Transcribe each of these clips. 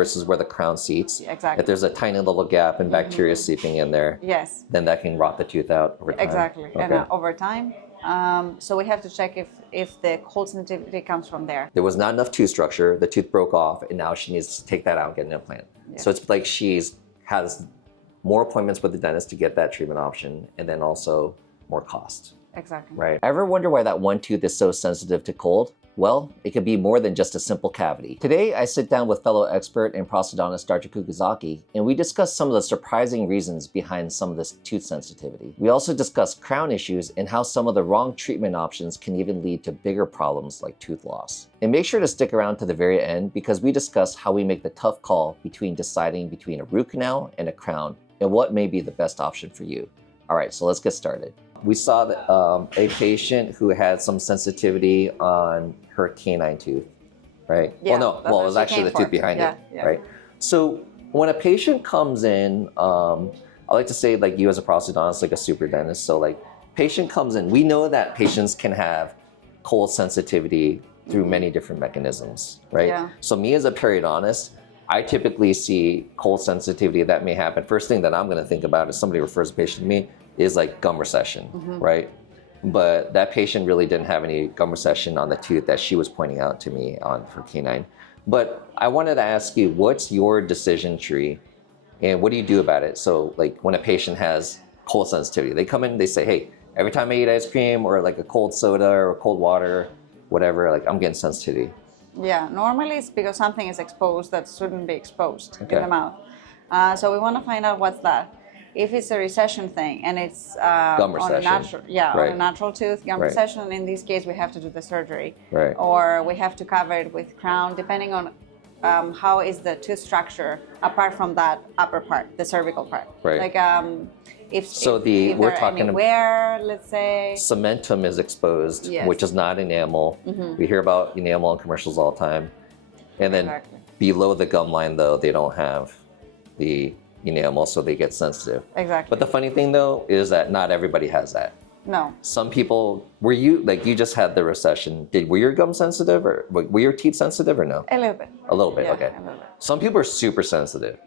versus where the crown seats. Exactly. If there's a tiny little gap and bacteria seeping in there, yes, then that can rot the tooth out over time. exactly. Okay. And over time, so we have to check if the cold sensitivity comes from there. There was not enough tooth structure, the tooth broke off, and now she needs to take that out and get an implant. Yeah. So it's like has more appointments with the dentist to get that treatment option, and then also more cost. Exactly. Right. Ever wonder why that one tooth is so sensitive to cold? Well, it could be more than just a simple cavity. Today, I sit down with fellow expert and prosthodontist Dr. Kukuzaki, and we discuss some of the surprising reasons behind some of this tooth sensitivity. We also discuss crown issues and how some of the wrong treatment options can even lead to bigger problems like tooth loss. And make sure to stick around to the very end because we discuss how we make the tough call between deciding between a root canal and a crown and what may be the best option for you. All right, so let's get started. We saw that, a patient who had some sensitivity on her canine tooth, right? Yeah, well, no, it was actually the tooth behind it, right? So when a patient comes in, I like to say like you as a prosthodontist, like a super dentist. So like patient comes in, we know that patients can have cold sensitivity through many different mechanisms, right? Yeah. So me as a periodontist, I typically see cold sensitivity that may happen. First thing that I'm gonna think about if somebody refers a patient to me is like gum recession, right? But that patient really didn't have any gum recession on the tooth that she was pointing out to me on her canine. But I wanted to ask you, what's your decision tree and what do you do about it? So like when a patient has cold sensitivity, they come in, they say, hey, every time I eat ice cream or like a cold soda or cold water, whatever, like I'm getting sensitivity. Yeah, normally it's because something is exposed that shouldn't be exposed in the mouth. So we want to find out what's that. If it's a recession thing and it's gum recession. on a natural, on a natural tooth, gum recession, in this case we have to do the surgery, or we have to cover it with crown, depending on how is the tooth structure apart from that upper part, the cervical part. Like if we're talking anywhere, let's say cementum is exposed, which is not enamel. We hear about enamel in commercials all the time, and then below the gum line though they don't have the enamel, so they get sensitive. Exactly. But the funny thing though is that not everybody has that. No. Some people, were you just had the recession? Were your gums sensitive or were your teeth sensitive or no? A little bit. A little bit, yeah, okay. A little bit. Some people are super sensitive,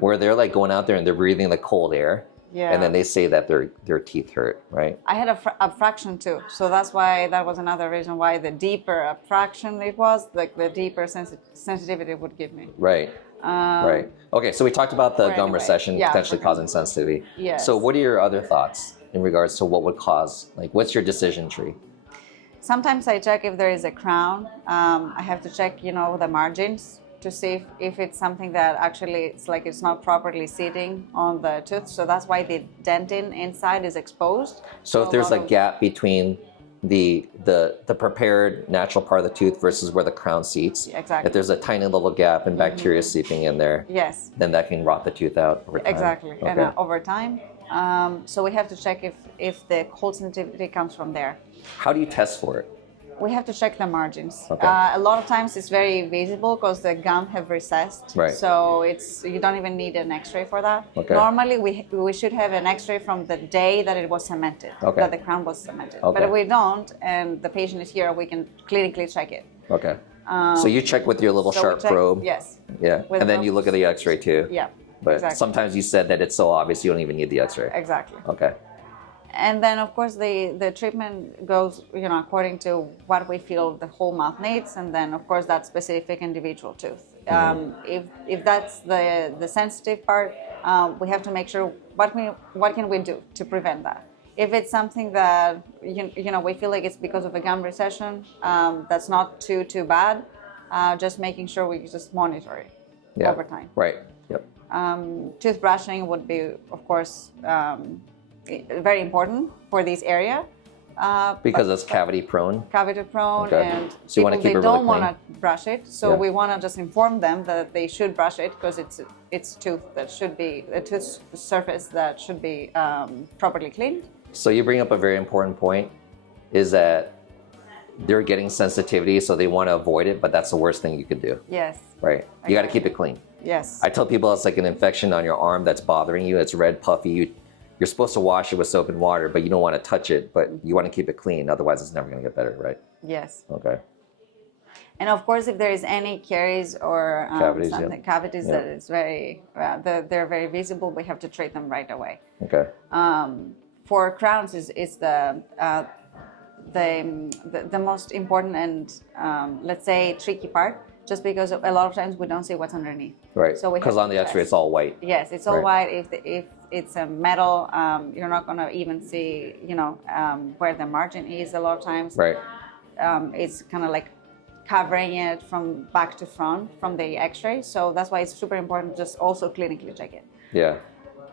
where they're like going out there and they're breathing the cold air, and then they say that their teeth hurt, right? I had abfraction too, so that's why that was another reason why the deeper abfraction it was, like the deeper sensitivity would give me. Right. Right. Okay, so we talked about the gum recession potentially causing sensitivity. Yes. So what are your other thoughts in regards to what would cause, like what's your decision tree? Sometimes I check if there is a crown. I have to check, the margins to see if it's something that actually it's not properly sitting on the tooth. So that's why the dentin inside is exposed. So if there's a gap between the prepared natural part of the tooth versus where the crown seats. Exactly. If there's a tiny little gap and bacteria seeping in there, then that can rot the tooth out over time. Exactly. Okay. And over time, so we have to check if the cold sensitivity comes from there. How do you test for it? We have to check the margins. Okay. A lot of times it's very visible because the gum have recessed. Right. So you don't even need an X-ray for that. Okay. Normally we should have an X-ray from the day that it was cemented, that the crown was cemented. Okay. But if we don't, and the patient is here, we can clinically check it. Okay. So you check with your little sharp probe. Yes. Yeah. And then you look at the X-ray too. Yeah. But sometimes you said that it's so obvious you don't even need the X-ray. Exactly. Okay. And then, of course, the treatment goes, according to what we feel the whole mouth needs, and then, of course, that specific individual tooth. If that's the sensitive part, we have to make sure what can we do to prevent that. If it's something that we feel like it's because of a gum recession, that's not too bad. Just making sure we just monitor it over time. Right. Yep. Tooth brushing would be, of course, very important for this area. Because it's cavity prone? Cavity prone, and so you want to keep it really don't clean. want to brush it. So we want to just inform them that they should brush it because it's tooth that should be, a tooth surface that should be properly cleaned. So you bring up a very important point, is that they're getting sensitivity, so they want to avoid it, but that's the worst thing you could do. Yes. Right. You got to keep it clean. Yes. I tell people it's like an infection on your arm that's bothering you. It's red, puffy. You're supposed to wash it with soap and water, but you don't want to touch it, but you want to keep it clean. Otherwise, it's never going to get better, right? Yes. Okay. And of course, if there is any caries or Cavities, something, cavities that is very, they're very visible, we have to treat them right away. Okay. For crowns is the most important and let's say tricky part, just because a lot of times we don't see what's underneath. Right. So because on the X-ray it's all white. Yes, it's all white. If it's a metal, you're not going to even see, where the margin is a lot of times. Right. It's kind of like covering it from back to front from the X-ray. So that's why it's super important to just also clinically check it. Yeah.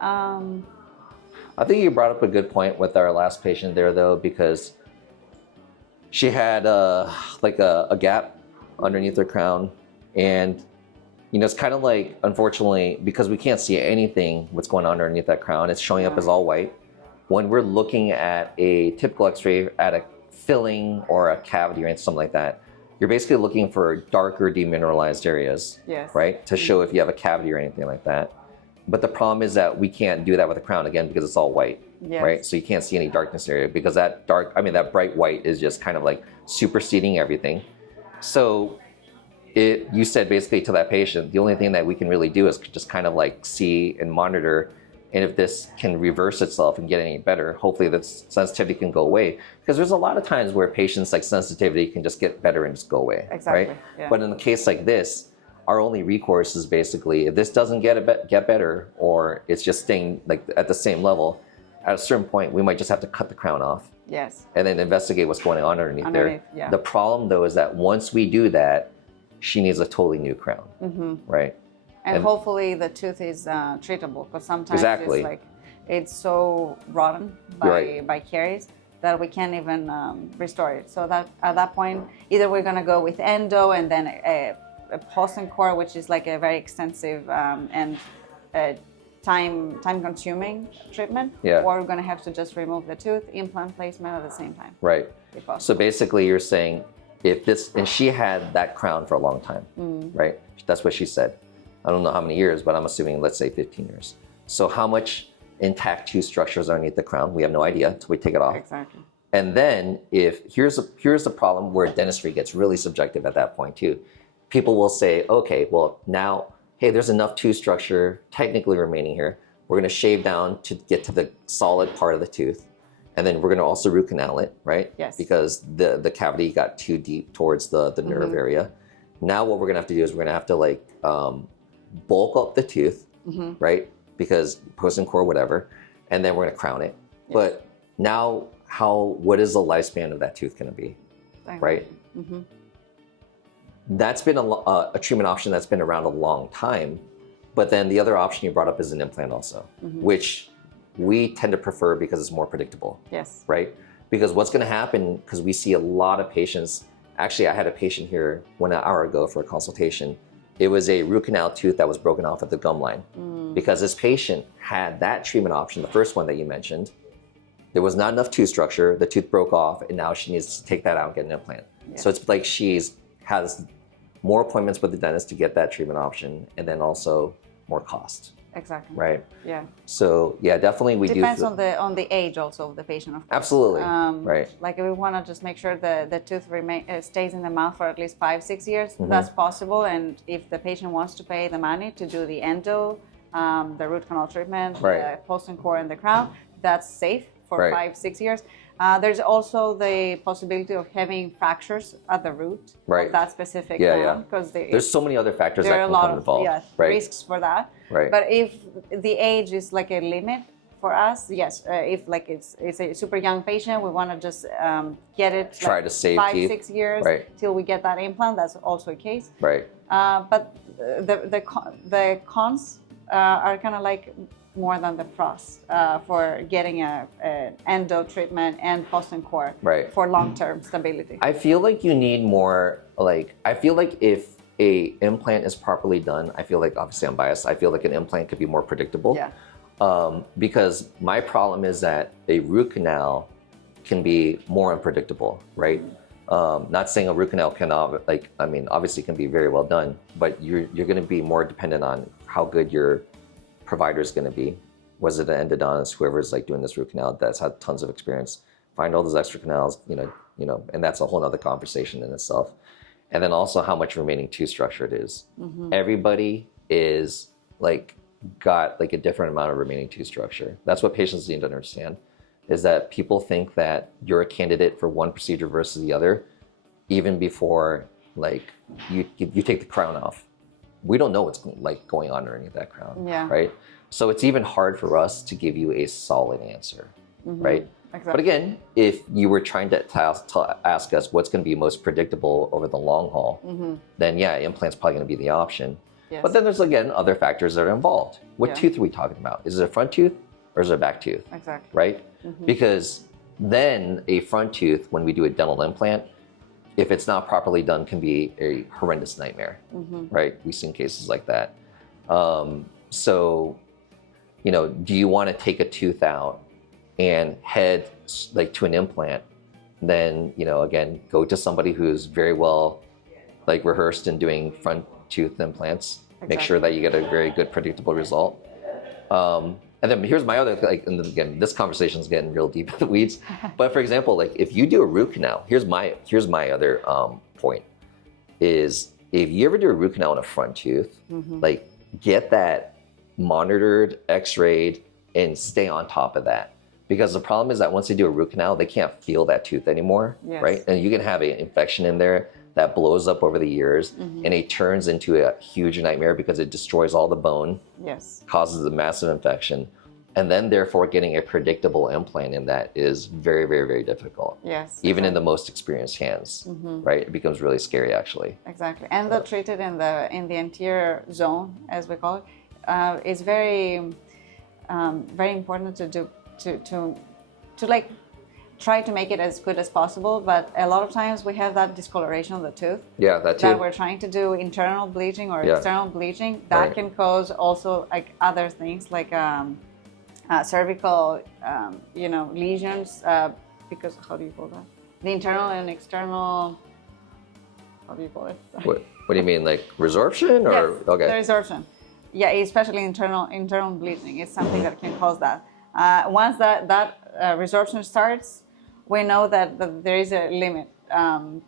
I think you brought up a good point with our last patient there, though, because she had like a gap underneath her crown, and it's kind of like, unfortunately, because we can't see anything what's going on underneath that crown, it's showing up as all white. When we're looking at a typical X-ray at a filling or a cavity or something like that, you're basically looking for darker demineralized areas, right, to show if you have a cavity or anything like that. But the problem is that we can't do that with a crown, again, because it's all white, right? So you can't see any darkness area, because that bright white is just kind of like superseding everything. So you said basically to that patient, the only thing that we can really do is just kind of like see and monitor, and if this can reverse itself and get any better, hopefully that sensitivity can go away. Because there's a lot of times where patients like sensitivity can just get better and just go away, right? Yeah. But in a case like this, our only recourse is basically, if this doesn't get better, or it's just staying like at the same level, at a certain point we might just have to cut the crown off. Yes. And then investigate what's going on underneath there. Yeah. The problem though is that once we do that, she needs a totally new crown, right? And hopefully the tooth is treatable, because sometimes it's like it's so rotten by caries that we can't even restore it. So that at that point, either we're gonna go with endo and then a post and core, which is like a very extensive and time-consuming treatment, or we're gonna have to just remove the tooth, implant placement at the same time. Right. So basically, you're saying and she had that crown for a long time, right? That's what she said. I don't know how many years, but I'm assuming, let's say 15 years. So how much intact tooth structures are underneath the crown? We have no idea until we take it off. Exactly. And then here's the problem where dentistry gets really subjective at that point too. People will say, okay, well now, hey, there's enough tooth structure technically remaining here. We're gonna shave down to get to the solid part of the tooth. And then we're gonna also root canal it, right? Yes. Because the cavity got too deep towards the nerve area. Now what we're gonna have to do is we're gonna have to like bulk up the tooth, right? Because post and core, whatever. And then we're gonna crown it. Yes. But now what is the lifespan of that tooth gonna be, right? That's been a treatment option that's been around a long time. But then the other option you brought up is an implant also, which we tend to prefer because it's more predictable. Yes. Right? Because what's going to happen, because we see a lot of patients, actually I had a patient here 1 hour ago for a consultation. It was a root canal tooth that was broken off at the gum line. Because this patient had that treatment option, the first one that you mentioned. There was not enough tooth structure, the tooth broke off, and now she needs to take that out and get an implant. Yeah. So it's like has more appointments with the dentist to get that treatment option, and then also more cost. Exactly. Right. Yeah. So yeah, definitely we depends on the age also of the patient, of course. Absolutely. Right. Like if we want to just make sure the tooth stays in the mouth for at least 5-6 years, that's possible. And if the patient wants to pay the money to do the endo, the root canal treatment, the post and core, and the crown, that's safe for 5-6 years. There's also the possibility of having fractures at the root of that specific crown, because there's so many other factors that can come involved. Risks for that. Right. But if the age is like a limit for us, yes. If like it's a super young patient, we want to just get it. Try to save 5-6 years till we get that implant. That's also a case. Right. But the cons are kind of like more than the pros for getting an endo treatment and post and core for long-term stability. I feel like you need more, I feel like if a implant is properly done, I feel like, obviously I'm biased, I feel like an implant could be more predictable. Yeah. Because my problem is that a root canal can be more unpredictable, right? Not saying a root canal can, obviously can be very well done, but you're gonna be more dependent on how good your provider is going to be. Was it an endodontist, whoever's like doing this root canal that's had tons of experience, find all those extra canals, and that's a whole nother conversation in itself. and then also how much remaining tooth structure it is. Everybody is like got like a different amount of remaining tooth structure. That's what patients need to understand, is that people think that you're a candidate for one procedure versus the other even before like you take the crown off. We don't know what's like going on underneath that crown, right? So it's even hard for us to give you a solid answer, right? Exactly. But again, if you were trying to ask us what's going to be most predictable over the long haul, then yeah, implant's probably going to be the option. Yes. But then there's, again, other factors that are involved. What tooth are we talking about? Is it a front tooth or is it a back tooth? Exactly. Right? Because then a front tooth, when we do a dental implant, if it's not properly done, can be a horrendous nightmare, right? We've seen cases like that. So, you know, do you want to take a tooth out and head like to an implant? Then, you know, again, go to somebody who's very well like rehearsed in doing front tooth implants. Make sure that you get a very good predictable result. And then here's my other, like, and again, this conversation is getting real deep in the weeds. But for example, like if you do a root canal, here's my other point, is if you ever do a root canal in a front tooth, like get that monitored, x-rayed, and stay on top of that. Because the problem is that once they do a root canal, they can't feel that tooth anymore, right? And you can have an infection in there that blows up over the years, and it turns into a huge nightmare because it destroys all the bone, causes a massive infection, and then therefore getting a predictable implant in that is very, very, very difficult. Even in the most experienced hands, right? It becomes really scary, actually. Exactly, and they're treated in the anterior zone, as we call it. It's very, very important to like try to make it as good as possible, but a lot of times we have that discoloration of the tooth. Yeah, that too. That we're trying to do internal bleaching or external bleaching. That can cause also like other things like cervical, you know, lesions. Because how do you call that? The internal and external. How do you call it? What do you mean, like resorption or? Yes, okay. The resorption. Yeah, especially internal bleaching is something that can cause that. Once that resorption starts, we know that there is a limit,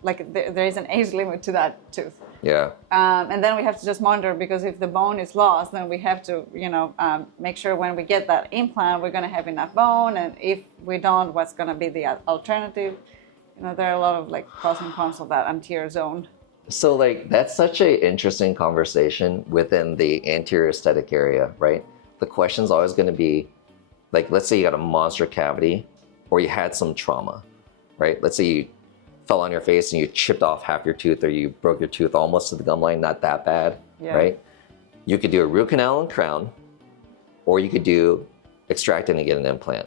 like there is an age limit to that tooth. Yeah. And then we have to just monitor, because if the bone is lost, then we have to, you know, make sure when we get that implant, we're going to have enough bone. And if we don't, what's going to be the alternative? You know, there are a lot of like pros and cons of that anterior zone. So like, that's such an interesting conversation within the anterior aesthetic area, right? The question's always going to be, like, let's say you got a monster cavity or you had some trauma, right? Let's say you fell on your face and you chipped off half your tooth, or you broke your tooth almost to the gum line, not that bad, right? You could do a root canal and crown, or you could do extract and get an implant.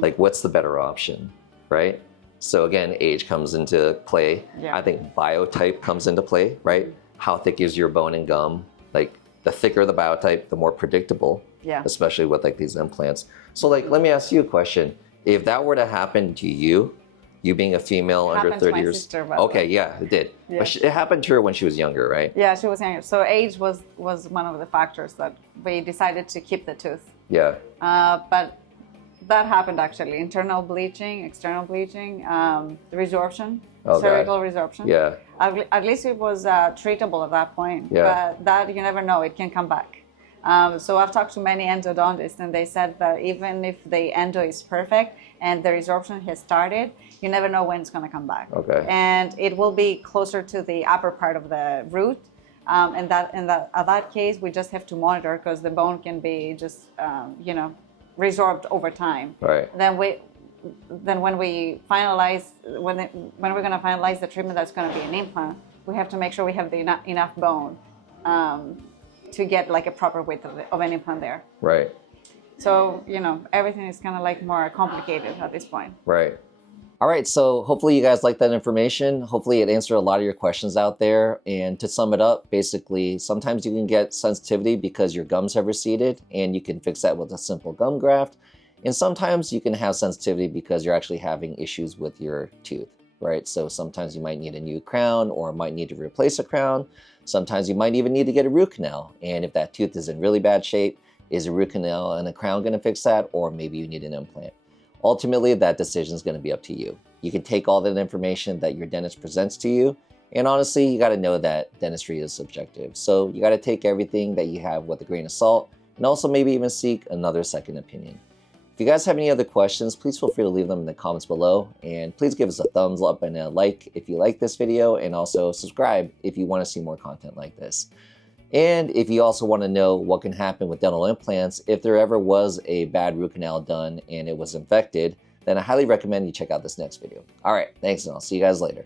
Like, what's the better option, right? So again, age comes into play. I think biotype comes into play, right? How thick is your bone and gum? Like, the thicker the biotype, the more predictable, especially with like these implants. So like, let me ask you a question. If that were to happen to you being a female under 30 years. Sister, okay, yeah, it did. Yeah. But it happened to her when she was younger, right? Yeah, she was younger. So age was one of the factors that we decided to keep the tooth. Yeah. But that happened actually. Internal bleaching, external bleaching, resorption, cervical resorption. Yeah. At least it was treatable at that point. Yeah. But that, you never know, it can come back. So I've talked to many endodontists, and they said that even if the endo is perfect and the resorption has started, you never know when it's going to come back. Okay. And it will be closer to the upper part of the root. And at that case, we just have to monitor, because the bone can be just, you know, resorbed over time. Right. Then when we finalize, when we're going to finalize the treatment that's going to be an implant, we have to make sure we have enough bone to get like a proper width of an implant there. Right. So, you know, everything is kind of like more complicated at this point. Right. All right, so hopefully you guys like that information. Hopefully it answered a lot of your questions out there. And to sum it up, basically, sometimes you can get sensitivity because your gums have receded, and you can fix that with a simple gum graft. And sometimes you can have sensitivity because you're actually having issues with your tooth, right? So sometimes you might need a new crown, or might need to replace a crown. Sometimes you might even need to get a root canal. And if that tooth is in really bad shape, is a root canal and a crown going to fix that? Or maybe you need an implant. Ultimately, that decision is going to be up to you. You can take all that information that your dentist presents to you, And honestly, you gotta know that dentistry is subjective. So you gotta take everything that you have with a grain of salt, and also maybe even seek another second opinion. If you guys have any other questions, please feel free to leave them in the comments below, and please give us a thumbs up and a like if you like this video, and also subscribe if you want to see more content like this. And if you also want to know what can happen with dental implants if there ever was a bad root canal done and it was infected, then I highly recommend you check out this next video. All right, thanks, and I'll see you guys later.